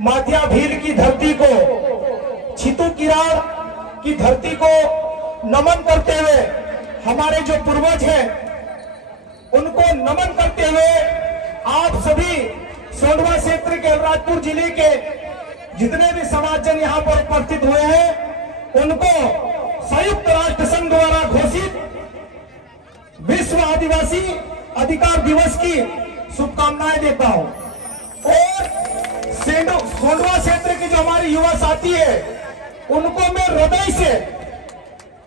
मातिया भील की धरती को, छितू किरार की धरती को नमन करते हुए, हमारे जो पूर्वज हैं उनको नमन करते हुए आप सभी सोंडवा क्षेत्र के अलीराजपुर जिले के जितने भी समाजजन यहाँ पर उपस्थित हुए हैं उनको संयुक्त राष्ट्र संघ द्वारा घोषित विश्व आदिवासी अधिकार दिवस की शुभकामनाएं देता हूं। और सोंडवा क्षेत्र के जो हमारे युवा साथी है उनको मैं हृदय से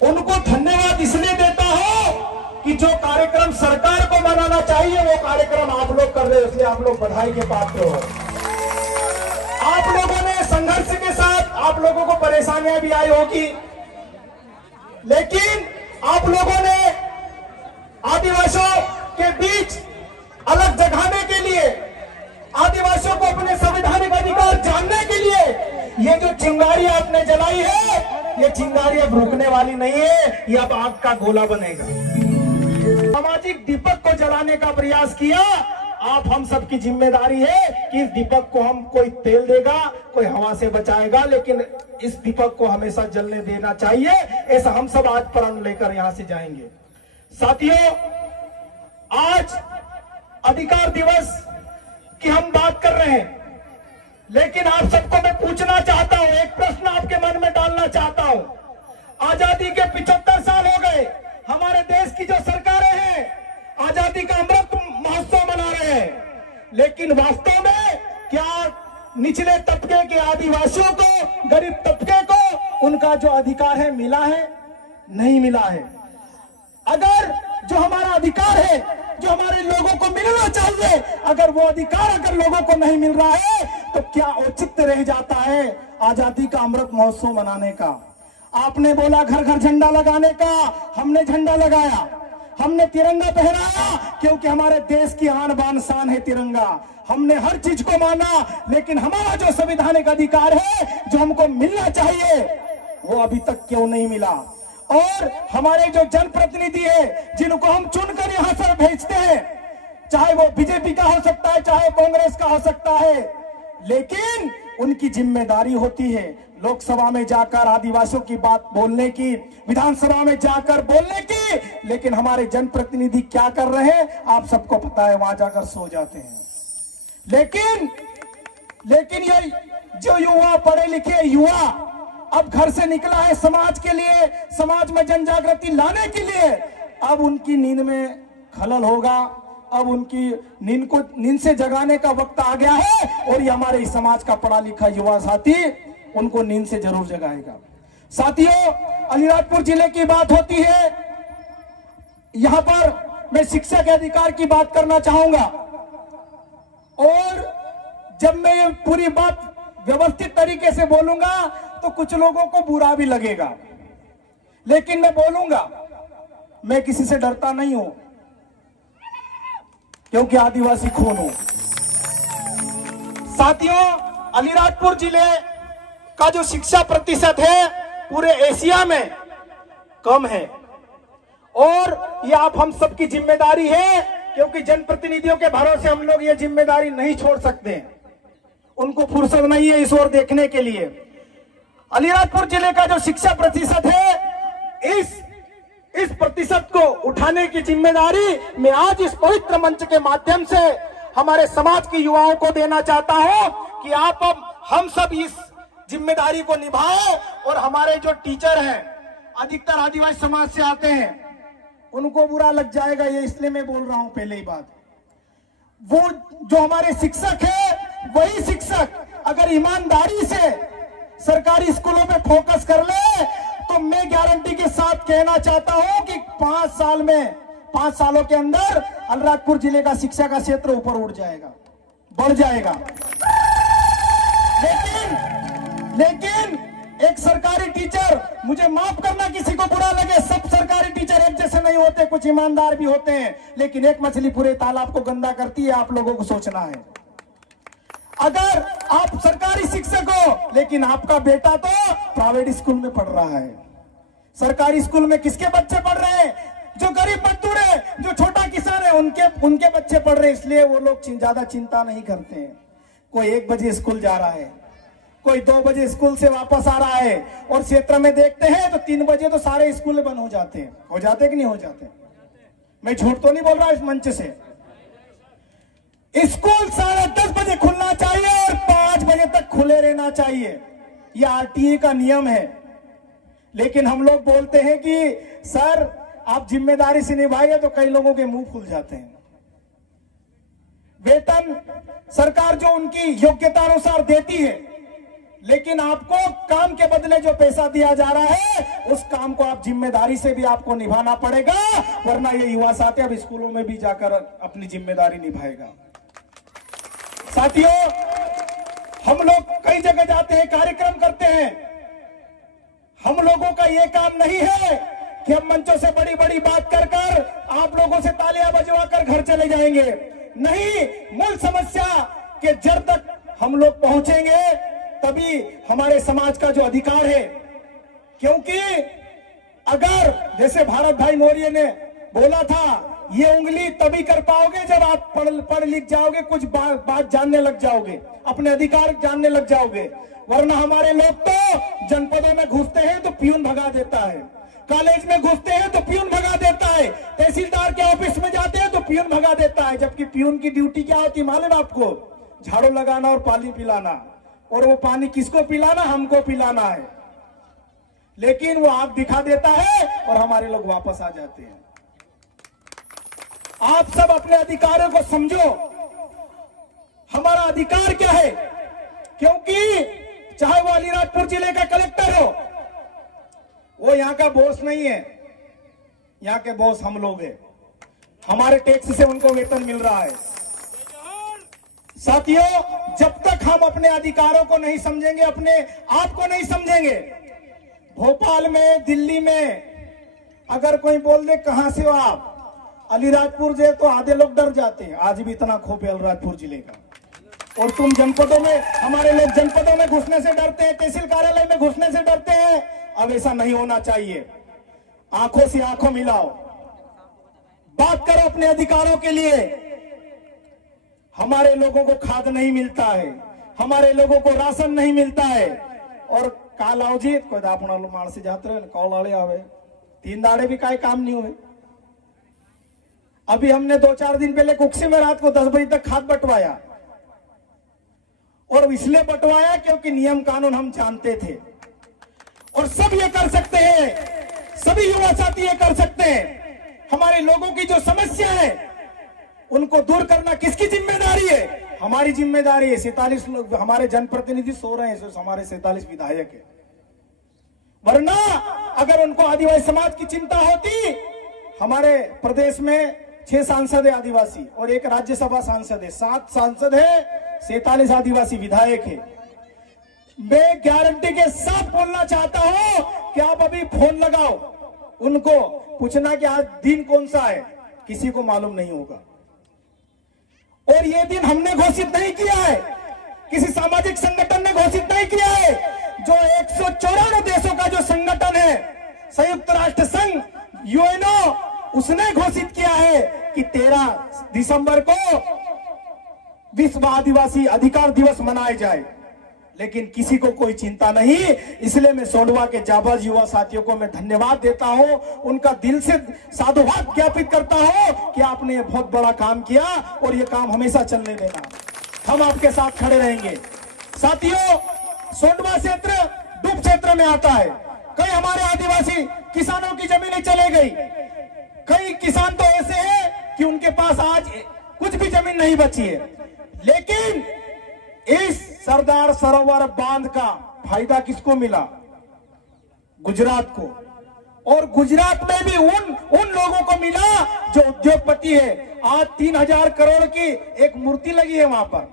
उनको धन्यवाद इसलिए देता हूं कि जो कार्यक्रम सरकार को मनाना चाहिए वो कार्यक्रम आप लोग कर रहे हो, इसलिए आप लोग बधाई के पात्र हो। आप लोगों ने संघर्ष के साथ, आप लोगों को परेशानियां भी आई होगी, लेकिन आप लोगों ने आदिवासियों के बीच अलग जगाने के लिए, आदिवासियों को अपने संवैधानिक अधिकार जानने के लिए ये जो चिंगारी आपने जलाई है, ये चिंगारी अब रुकने वाली नहीं है, ये अब आग का गोला बनेगा। सामाजिक दीपक को जलाने का प्रयास किया, आप हम सबकी जिम्मेदारी है कि इस दीपक को हम, कोई तेल देगा, कोई हवा से बचाएगा, लेकिन इस दीपक को हमेशा जलने देना चाहिए। ऐसा हम सब आज प्रण लेकर यहां से जाएंगे। साथियों, आज अधिकार दिवस की हम बात कर रहे हैं, लेकिन आप सबको मैं पूछना चाहता हूं, एक प्रश्न आपके मन में डालना चाहता हूं। आजादी के 75 साल हो गए, हमारे देश की जो सरकारें हैं आजादी का अमृत महोत्सव मना रहे हैं, लेकिन वास्तव में क्या निचले तबके के आदिवासियों को, गरीब तबके को उनका जो अधिकार है मिला है? नहीं मिला है। अगर जो हमारा अधिकार है, जो हमारे लोगों को मिलना चाहिए, अगर वो अधिकार अगर लोगों को नहीं मिल रहा है तो क्या औचित्य रह जाता है आजादी का अमृत महोत्सव मनाने का? आपने बोला घर घर झंडा लगाने का, हमने झंडा लगाया, हमने तिरंगा पहनाया, क्योंकि हमारे देश की आन बान शान है तिरंगा। हमने हर चीज को माना, लेकिन हमारा जो संवैधानिक अधिकार है, जो हमको मिलना चाहिए, वो अभी तक क्यों नहीं मिला? और हमारे जो जनप्रतिनिधि है, जिनको हम चुनकर यहां पर भेजते हैं, चाहे वो बीजेपी का हो सकता है, चाहे कांग्रेस का हो सकता है, लेकिन उनकी जिम्मेदारी होती है लोकसभा में जाकर आदिवासियों की बात बोलने की, विधानसभा में जाकर बोलने की, लेकिन हमारे जनप्रतिनिधि क्या कर रहे हैं आप सबको पता है, वहां जाकर सो जाते हैं। लेकिन ये जो युवा, पढ़े लिखे युवा अब घर से निकला है समाज के लिए, समाज में जन जागृति लाने के लिए, अब उनकी नींद में खलल होगा, अब उनकी नींद से जगाने का वक्त आ गया है, और ये हमारे समाज का पढ़ा लिखा युवा साथी उनको नींद से जरूर जगाएगा। साथियों, अलीराजपुर जिले की बात होती है, यहां पर मैं शिक्षा के अधिकार की बात करना चाहूंगा, और जब मैं ये पूरी बात व्यवस्थित तरीके से बोलूंगा तो कुछ लोगों को बुरा भी लगेगा, लेकिन मैं बोलूंगा, मैं किसी से डरता नहीं हूं, क्योंकि आदिवासी खून हूं। साथियों, अलीराजपुर जिले का जो शिक्षा प्रतिशत है पूरे एशिया में कम है, और ये आप हम सबकी जिम्मेदारी है, क्योंकि जनप्रतिनिधियों के भरोसे हम लोग ये जिम्मेदारी नहीं छोड़ सकते, उनको फुर्सत नहीं है इस ओर देखने के लिए। अलीराजपुर जिले का जो शिक्षा प्रतिशत है, इस प्रतिशत को उठाने की जिम्मेदारी मैं आज इस पवित्र मंच के माध्यम से हमारे समाज के युवाओं को देना चाहता हूं कि आप अब हम सब इस जिम्मेदारी को निभाएं। और हमारे जो टीचर हैं, अधिकतर आदिवासी समाज से आते हैं, उनको बुरा लग जाएगा, ये इसलिए मैं बोल रहा हूं पहले ही बात। वो जो हमारे शिक्षक है, वही शिक्षक अगर ईमानदारी से सरकारी स्कूलों में फोकस कर ले, तो मैं गारंटी के साथ कहना चाहता हूं कि 5 सालों के अंदर अलीराजपुर जिले का शिक्षा का क्षेत्र ऊपर उठ जाएगा, बढ़ जाएगा। लेकिन एक सरकारी टीचर, मुझे माफ करना किसी को बुरा लगे, सब सरकारी टीचर एक जैसे नहीं होते, कुछ ईमानदार भी होते हैं, लेकिन एक मछली पूरे तालाब को गंदा करती है, आप लोगों को सोचना है। अगर आप सरकारी शिक्षक हो, लेकिन आपका बेटा तो प्राइवेट स्कूल में पढ़ रहा है, सरकारी स्कूल में किसके बच्चे पढ़ रहे हैं? जो गरीब मजदूर है, जो छोटा किसान है, उनके बच्चे पढ़ रहे हैं, इसलिए वो लोग ज्यादा चिंता नहीं करते हैं। कोई 1 बजे स्कूल जा रहा है, कोई 2 बजे स्कूल से वापस आ रहा है, और क्षेत्र में देखते हैं तो 3 बजे तो सारे स्कूल बंद हो जाते हैं। हो जाते कि नहीं हो जाते? मैं झूठ तो नहीं बोल रहा इस मंच से। स्कूल 10:30 बजे खुलना चाहिए और 5 बजे तक खुले रहना चाहिए, यह आरटीए का नियम है। लेकिन हम लोग बोलते हैं कि सर आप जिम्मेदारी से निभाएंगे, तो कई लोगों के मुंह खुल जाते हैं। वेतन सरकार जो उनकी योग्यता अनुसार देती है, लेकिन आपको काम के बदले जो पैसा दिया जा रहा है, उस काम को आप जिम्मेदारी से भी आपको निभाना पड़ेगा, वरना ये युवा साथी अब स्कूलों में भी जाकर अपनी जिम्मेदारी निभाएगा। साथियों, हम लोग कई जगह जाते हैं, कार्यक्रम करते हैं। हम लोगों का ये काम नहीं है कि हम मंचों से बड़ी बड़ी बात कर कर आप लोगों से तालियां बजवाकर घर चले जाएंगे। नहीं, मूल समस्या के जड़ तक हम लोग पहुंचेंगे, तभी हमारे समाज का जो अधिकार है। क्योंकि अगर जैसे भारत भाई मौर्य ने बोला था, ये उंगली तभी कर पाओगे जब आप पढ़ लिख जाओगे, कुछ बात जानने लग जाओगे, अपने अधिकार जानने लग जाओगे। वरना हमारे लोग तो जनपदों में घुसते हैं तो पियून भगा देता है, कॉलेज में घुसते हैं तो पियून भगा देता है, तहसीलदार के ऑफिस में जाते हैं तो पियून भगा देता है। जबकि पियून की ड्यूटी क्या होती मालूम आपको? झाड़ू लगाना और पानी पिलाना, और वो पानी किसको पिलाना? हमको पिलाना है। लेकिन वो आंख दिखा देता है और हमारे लोग वापस आ जाते हैं। आप सब अपने अधिकारों को समझो। हमारा अधिकार क्या है? क्योंकि चाहे वो अलीराजपुर जिले का कलेक्टर हो, वो यहां का बॉस नहीं है, यहां के बॉस हम लोग हैं। हमारे टैक्स से उनको वेतन मिल रहा है। साथियों, जब तक हम अपने अधिकारों को नहीं समझेंगे, अपने आप को नहीं समझेंगे, भोपाल में, दिल्ली में अगर कोई बोल दे कहां से हो आप, अलीराजपुर जे, तो आधे लोग डर जाते हैं। आज भी इतना खौफ है अलीराजपुर जिले का। और तुम जनपदों में, हमारे लोग जनपदों में घुसने से डरते हैं, तहसील कार्यालय में घुसने से डरते हैं। अब ऐसा नहीं होना चाहिए। आंखों से आंखों मिलाओ, बात करो अपने अधिकारों के लिए। हमारे लोगों को खाद नहीं मिलता है, हमारे लोगों को राशन नहीं मिलता है। और काल आओ जी, कोई अपना मार से जाते रहे, कॉल आड़े आवे, 3 दाड़े भी काई काम नहीं हुए। अभी हमने 2-4 दिन पहले कुक्सी में रात को 10 बजे तक खाद बंटवाया, और इसलिए बंटवाया क्योंकि नियम कानून हम जानते थे। और सब ये कर सकते हैं, सभी युवा साथी ये कर सकते हैं। हमारे लोगों की जो समस्या है उनको दूर करना किसकी जिम्मेदारी है? हमारी जिम्मेदारी है। 47 लोग हमारे जनप्रतिनिधि सो रहे हैं, हमारे 47 विधायक है। वरना अगर उनको आदिवासी समाज की चिंता होती, हमारे प्रदेश में 6 सांसद है आदिवासी और 1 राज्यसभा सांसद है, 7 सांसद है, 47 आदिवासी विधायक है। मैं गारंटी के साथ बोलना चाहता हूं कि आप अभी फोन लगाओ, उनको पूछना कि आज दिन कौन सा है, किसी को मालूम नहीं होगा। और ये दिन हमने घोषित नहीं किया है, किसी सामाजिक संगठन ने घोषित नहीं किया है। जो 194 देशों का जो संगठन है, संयुक्त राष्ट्र संघ, यूएनओ, उसने घोषित किया है कि 13 दिसंबर को विश्व आदिवासी अधिकार दिवस मनाया जाए। लेकिन किसी को कोई चिंता नहीं। इसलिए मैं सोंडवा के जाबाज युवा साथियों को मैं धन्यवाद देता हूं, उनका दिल से साधुवाद ज्ञापित करता हूं कि आपने ये बहुत बड़ा काम किया और ये काम हमेशा चलने देना। हम आपके साथ खड़े रहेंगे। साथियों, सोंडवा क्षेत्र डूब क्षेत्र में आता है। कई हमारे आदिवासी किसानों की जमीनें चले गई। कई किसान तो ऐसे हैं कि उनके पास आज कुछ भी जमीन नहीं बची है। लेकिन इस सरदार सरोवर बांध का फायदा किसको मिला? गुजरात को। और गुजरात में भी उन लोगों को मिला जो उद्योगपति है। आज 3000 करोड़ की एक मूर्ति लगी है वहां पर।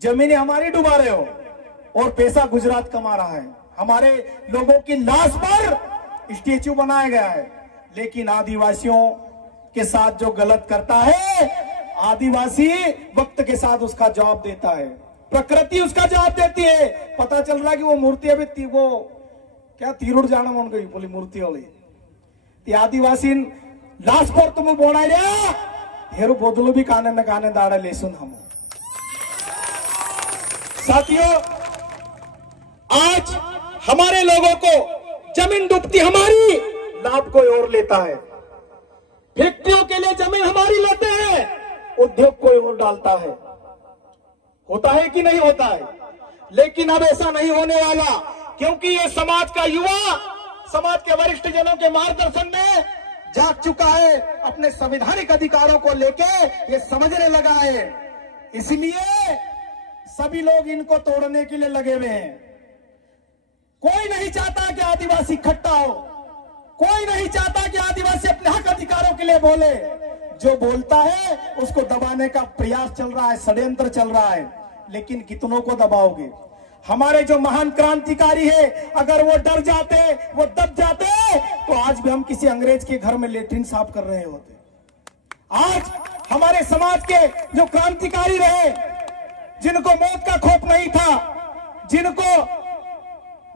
जमीनें हमारी डुबा रहे हो और पैसा गुजरात कमा रहा है। हमारे लोगों की लाश पर स्टेच्यू बनाया गया है। लेकिन आदिवासियों के साथ जो गलत करता है, आदिवासी वक्त के साथ उसका जवाब देता है, प्रकृति उसका जवाब देती है। पता चल रहा है कि वो मूर्ति अभी वो क्या तीरुड़ जाना मन गई बोली मूर्ति वाली, ते आदिवासी लास्ट पर तुम बोणाड्या हेरू बोदलू भी काने न काने दाड़ा लेसुन हम। साथियों, आज हमारे लोगों को जमीन डूबती हमारी, लाभ कोई और लेता है। फैक्ट्रियों के लिए जमीन हमारी लेते हैं, उद्योग कोई और डालता है। होता है कि नहीं होता है? लेकिन अब ऐसा नहीं होने वाला, क्योंकि ये समाज का युवा समाज के वरिष्ठ जनों के मार्गदर्शन में जाग चुका है, अपने संवैधानिक अधिकारों को लेके ये समझने लगा है। इसलिए सभी लोग इनको तोड़ने के लिए लगे हुए हैं। कोई नहीं चाहता कि आदिवासी इकट्ठा हो, कोई नहीं चाहता कि आदिवासी अपने हक अधिकारों के लिए बोले। जो बोलता है उसको दबाने का प्रयास चल रहा है, षड्यंत्र चल रहा है। लेकिन कितनों को दबाओगे? हमारे जो महान क्रांतिकारी है, अगर वो डर जाते, वो दब जाते, तो आज भी हम किसी अंग्रेज के घर में लेटरिन साफ कर रहे होते। आज हमारे समाज के जो क्रांतिकारी रहे, जिनको मौत का खौफ नहीं था,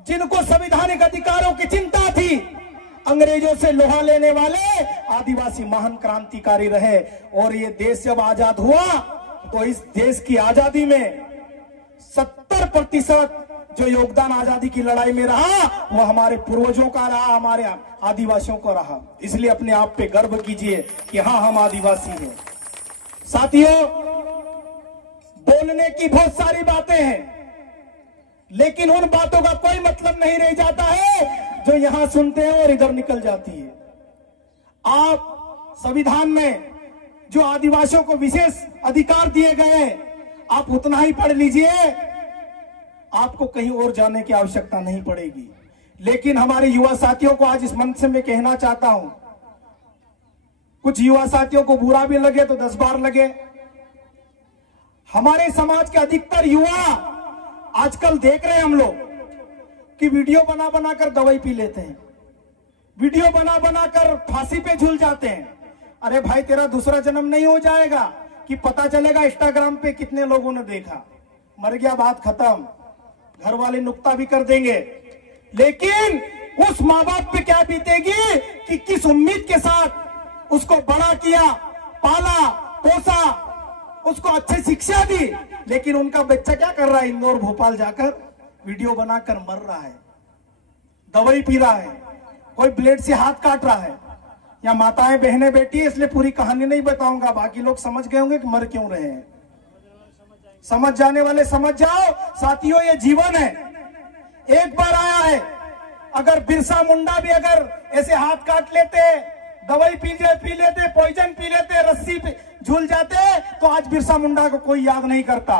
जिनको संवैधानिक अधिकारों की चिंता थी, अंग्रेजों से लोहा लेने वाले आदिवासी महान क्रांतिकारी रहे। और ये देश जब आजाद हुआ तो इस देश की आजादी में 70% जो योगदान आजादी की लड़ाई में रहा वो हमारे पूर्वजों का रहा, हमारे आदिवासियों को रहा। इसलिए अपने आप पे गर्व कीजिए कि हाँ, हम आदिवासी हैं। साथियों, बोलने की बहुत सारी बातें हैं, लेकिन उन बातों का कोई मतलब नहीं रह जाता है जो यहां सुनते हैं और इधर निकल जाती है। आप संविधान में जो आदिवासियों को विशेष अधिकार दिए गए हैं, आप उतना ही पढ़ लीजिए, आपको कहीं और जाने की आवश्यकता नहीं पड़ेगी। लेकिन हमारे युवा साथियों को आज इस मंच से मैं कहना चाहता हूं, कुछ युवा साथियों को बुरा भी लगे तो 10 बार लगे। हमारे समाज के अधिकतर युवा आजकल देख रहे हैं हम लोग कि वीडियो बना बनाकर दवाई पी लेते हैं, वीडियो बना बनाकर फांसी पे झूल जाते हैं। अरे भाई, तेरा दूसरा जन्म नहीं हो जाएगा कि पता चलेगा इंस्टाग्राम पे कितने लोगों ने देखा, मर गया, बात खत्म। घर वाले नुक्ता भी कर देंगे, लेकिन उस माँ बाप पे क्या बीतेगी कि किस उम्मीद के साथ उसको बड़ा किया, पाला पोसा, उसको अच्छी शिक्षा दी, लेकिन उनका बच्चा क्या कर रहा है? इंदौर भोपाल जाकर वीडियो बनाकर मर रहा है, दवाई पी रहा है, कोई ब्लेड से हाथ काट रहा है। या माताएं बहनें बेटी है, इसलिए पूरी कहानी नहीं बताऊंगा, बाकी लोग समझ गए होंगे कि मर क्यों रहे हैं। समझ जाने वाले समझ जाओ। साथियों, ये जीवन है, एक बार आया है। अगर बिरसा मुंडा भी अगर ऐसे हाथ काट लेते, दवाई पी लेते, पॉइजन पी लेते, रस्सी पे झूल जाते, तो आज बिरसा मुंडा को कोई याद नहीं करता।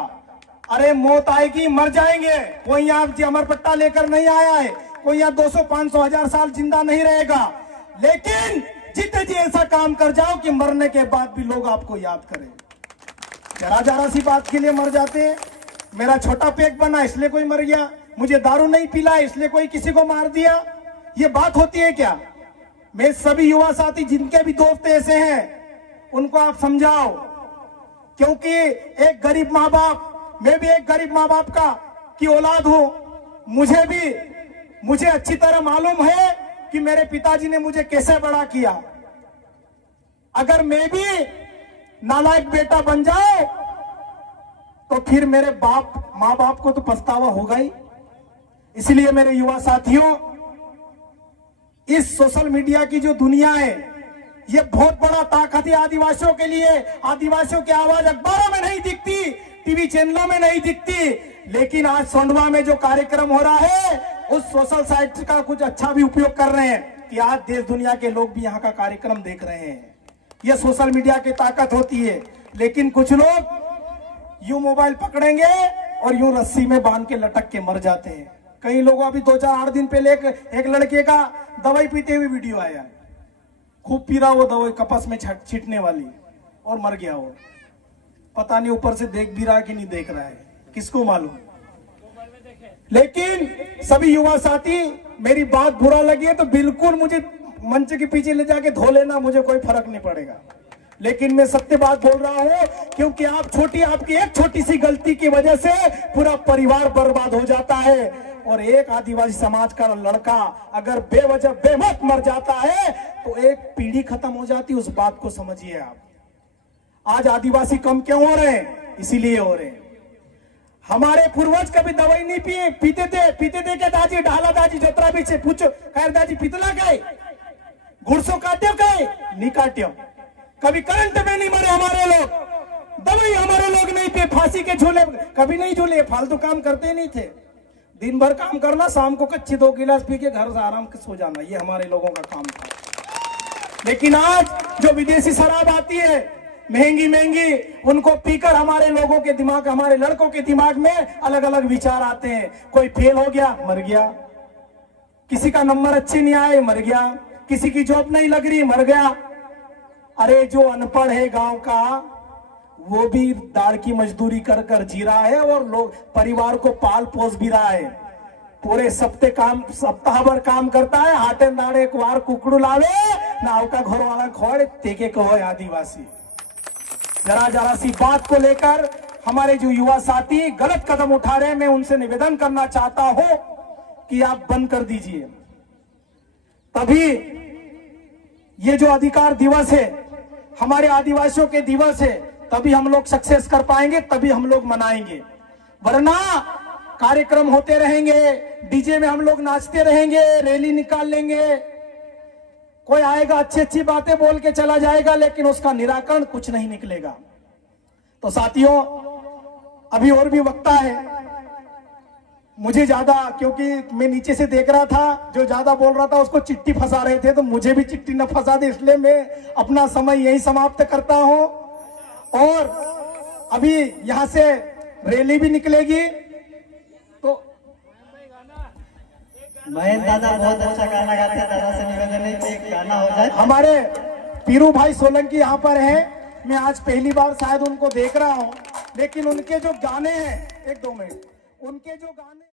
अरे मौत आएगी, मर जाएंगे। कोई यहाँ अमर पट्टा लेकर नहीं आया है, कोई यहाँ 200, 500, 1000 साल जिंदा नहीं रहेगा। लेकिन जितने जी ऐसा काम कर जाओ कि मरने के बाद भी लोग आपको याद करें। जरा सी बात के लिए मर जाते हैं। मेरा छोटा पेट बना इसलिए कोई मर गया, मुझे दारू नहीं पिला इसलिए कोई किसी को मार दिया। ये बात होती है क्या? मैं सभी युवा साथी जिनके भी दोस्त ऐसे हैं उनको आप समझाओ, क्योंकि एक गरीब माँ बाप, मैं भी एक गरीब माँ बाप की औलाद हूं। मुझे अच्छी तरह मालूम है कि मेरे पिताजी ने मुझे कैसे बड़ा किया। अगर मैं भी नालायक बेटा बन जाऊं तो फिर मेरे माँ बाप को तो पछतावा होगा ही। इसलिए मेरे युवा साथियों, इस सोशल मीडिया की जो दुनिया है, ये बहुत बड़ा ताकत है आदिवासियों के लिए। आदिवासियों की आवाज अखबारों में नहीं दिखती, टीवी चैनलों में नहीं दिखती, लेकिन आज सोंडवा में जो कार्यक्रम हो रहा है उस सोशल साइट का कुछ अच्छा भी उपयोग कर रहे हैं कि आज देश दुनिया के लोग भी यहाँ का कार्यक्रम देख रहे हैं। ये सोशल मीडिया की ताकत होती है। लेकिन कुछ लोग यूं मोबाइल पकड़ेंगे और यूं रस्सी में बांध के लटक के मर जाते हैं। कई लोगों अभी 2-4-8 दिन पहले एक लड़के का दवाई पीते हुए वीडियो आया, खूब पी रहा वो दवाई कपस में छिटने वाली, और मर गया वो। पता नहीं ऊपर से देख भी रहा कि नहीं देख रहा है, किसको मालूम। लेकिन सभी युवा साथी, मेरी बात बुरा लगी है तो बिल्कुल मुझे मंच के पीछे ले जाके धो लेना, मुझे कोई फर्क नहीं पड़ेगा। लेकिन मैं सत्य बात बोल रहा हूं, क्योंकि आपकी एक छोटी सी गलती की वजह से पूरा परिवार बर्बाद हो जाता है। और एक आदिवासी समाज का लड़का अगर बेवजह बेमौत मर जाता है तो एक पीढ़ी खत्म हो जाती है। उस बात को समझिए आप। आज आदिवासी कम क्यों हो रहे हैं? इसीलिए हो रहे हैं। हमारे पूर्वज कभी दवाई नहीं पीते थे क्या दाजी? ढाला दाजी जतरा भी से पूछो, खैर दाजी पितला गए, घुड़सो काट्यो गए नहीं काट्यो, कभी करंट में नहीं मरे हमारे लोग, दवाई हमारे लोग नहीं पे, फांसी के झूले कभी नहीं झूले, फालतू काम करते नहीं थे। दिन भर काम करना, शाम को कच्ची 2 गिलास पी के घर से आराम से सो जाना, ये हमारे लोगों का काम था। लेकिन आज जो विदेशी शराब आती है महंगी महंगी, उनको पीकर हमारे लोगों के दिमाग, हमारे लड़कों के दिमाग में अलग अलग विचार आते हैं। कोई फेल हो गया, मर गया, किसी का नंबर अच्छे नहीं आए, मर गया, किसी की जॉब नहीं लग रही, मर गया। अरे जो अनपढ़ है गांव का, वो भी दाढ़ की मजदूरी कर कर जी रहा है और लोग परिवार को पाल पोस भी रहा है। पूरे सप्ताह भर काम करता है, हाटे दाड़े एक बार कुकड़ू लावे नाव का घर वाला खोड़ तेके कहो आदिवासी। जरा सी बात को लेकर हमारे जो युवा साथी गलत कदम उठा रहे हैं, मैं उनसे निवेदन करना चाहता हूं कि आप बंद कर दीजिए। तभी ये जो अधिकार दिवस है, हमारे आदिवासियों के दिवस है, तभी हम लोग सक्सेस कर पाएंगे, तभी हम लोग मनाएंगे। वरना कार्यक्रम होते रहेंगे, डीजे में हम लोग नाचते रहेंगे, रैली निकाल लेंगे, कोई आएगा अच्छी अच्छी बातें बोल के चला जाएगा, लेकिन उसका निराकरण कुछ नहीं निकलेगा। तो साथियों, अभी और भी वक्ता है, मुझे ज्यादा, क्योंकि मैं नीचे से देख रहा था, जो ज्यादा बोल रहा था उसको चिट्ठी फंसा रहे थे, तो मुझे भी चिट्ठी न फंसा दे, इसलिए मैं अपना समय यही समाप्त करता हूं। और अभी यहां से रैली भी निकलेगी। तो महेंद्र दादा बहुत अच्छा गाना गाते हैं, दादा से निवेदन है कि एक गाना हो जाए। हमारे पीरू भाई सोलंकी यहाँ पर हैं, मैं आज पहली बार शायद उनको देख रहा हूं, लेकिन उनके जो गाने हैं, 1-2 मिनट, उनके जो गाने